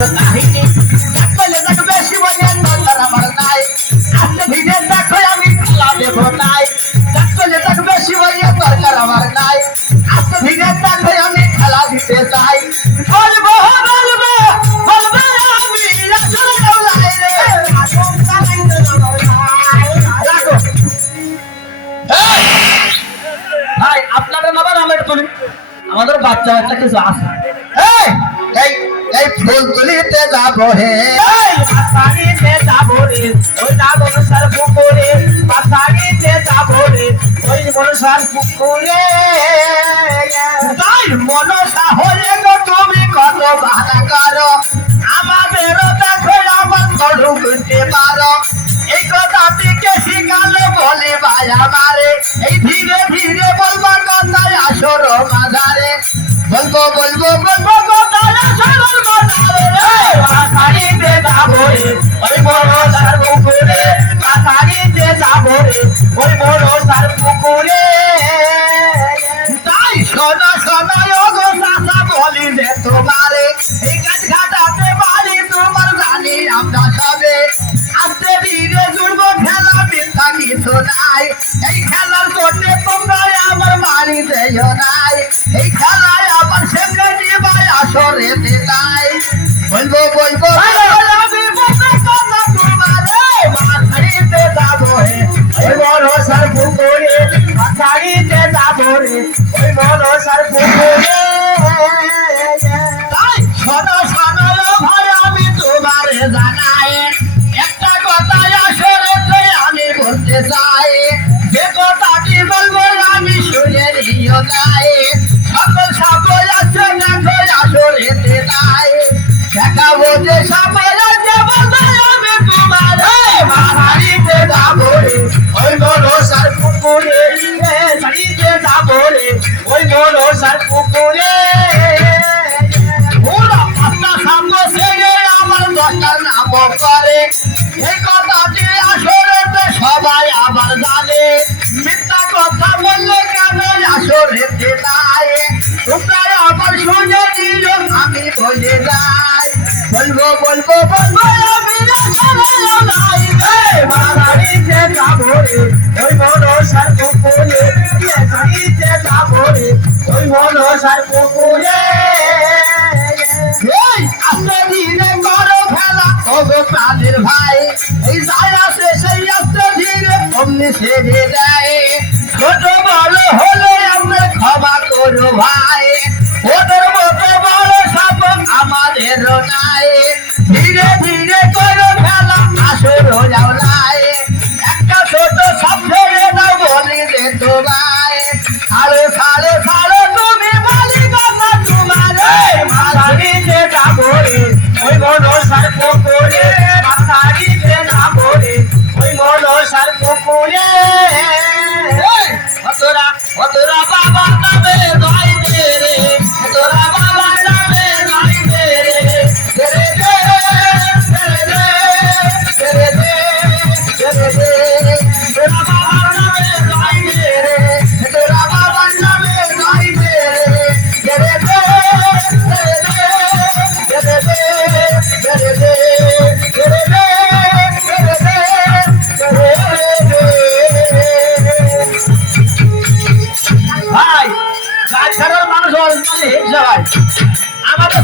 কাহিনী কাকলে দেখবে শিবনের দরকার আমার নাই আজকে ভিড়ে দেখো আমি খেলা দেব নাই কাকলে দেখবে শিবনের দরকার আমার নাই আজকে ভিড়ে দেখো আমি খেলা দিতে চাই বলবো বলবো বলবো আমি রাসূল আল্লাহ রে আসল চালাই তো রাখো ভাই আপনাদের নাম আমার তুলি আমাদের বাচ্চা বাচ্চা কিছু আছে এই এই ফুল তুলিতে যাবো হে এই পাতারিতে যাবো রে ওই যাবো মনসার পুকুরে পাতারিতে যাবো রে ওই মনসার পুকুরে তাই মনসা হলে তো তুমি কত ভালো করো আমাদেরও দেখো আমার কড়ু করতে পারো এই কথা থেকে শিখালো বলে ভাই আমারে এই ধীরে ধীরে বলবো কথায় আসর মাঝারে বলবো বলবো বলবো কথায় আসর মাঝারে পাতারিতে যাবো রে ওই মনসার পুকুরে পাতারিতে যাবো রে ওই মনসার পুকুরে তাই শোনো শোনো গো চাচা বলি যে তোমারে এই গাছ ঘাটাতে বাড়ি তোমার জানি আমরা সবে আস্তে ধীরে জুড়বো খেলা বিন্দা কিছু নাই এই খেলার করতে তোমরা আমার বাড়ি যেও নাই এই খেলায় আমার সেমনি ভাই আসরে নাই বলবো বলবো আমি বলবো কথা তোমারে মাথারিতে যাবো হে ওই মনসার পুকুরে মাথারিতে যাবো রে ওই মনসার পুকুরে তাই শোনো শোনো ভাই আমি তোমারে জানাই একটা কথা আসরে আমি বলতে চাই যে কথাটি বলবো আমি শুনে নিও নাই সকল সকল আছে দেখো আসরে নাই দেখাবো যে সকল আছে বলবো আমি তোমারে মাথারিতে যাবো রে ওই মনসার পুকুরে মাথারিতে যাবো রে ওই মনসার পুকুরে ওরা পাঁচটা সামনে ছেড়ে আমার দশটা নাম করে এই কথাটি আসরে সবাই আবার জানে মিথ্যা কথা বললে কেন আসরে নাই তোমরা আবার শুনে দিল আমি বলে যাই বলবো বলবো বলবো আমি নাই মাথারিতে যাবো রে ওই মনসার পুকুরে মাথারিতে যাবো রে ওই মনসার পুকুরে আস্তে ধীরে করো খেলা তবে প্রাণের ভাই এই যাই আছে সেই আস্তে ধীরে অমনি ছেড়ে দেয় ছোট বড় হলে আমরা ক্ষমা করো ভাই ওদের মতো বড় সাপ আমাদের নাই ধীরে ধীরে করো খেলা আসর যাও নাই একটা ছোট সাপ ছেড়ে দাও বলি রে তো ভাই সাড়ে সাড়ে সাড়ে তুমি বলি কথা তোমারে মাথারিতে যাবো রে ওই মনসার পুকুরে মাথারিতে যাবো রে ওই মনসার পুকুরে তোরা তোরা বাবা নামে গাই দে রে তোরা বাবা নামে গাই দে রে রে রে তোরা বাবা নামে গাই দে রে তোরা বাবা নামে গাই দে রে ভাই গাছ ছাড়ার মানুষ আমাদের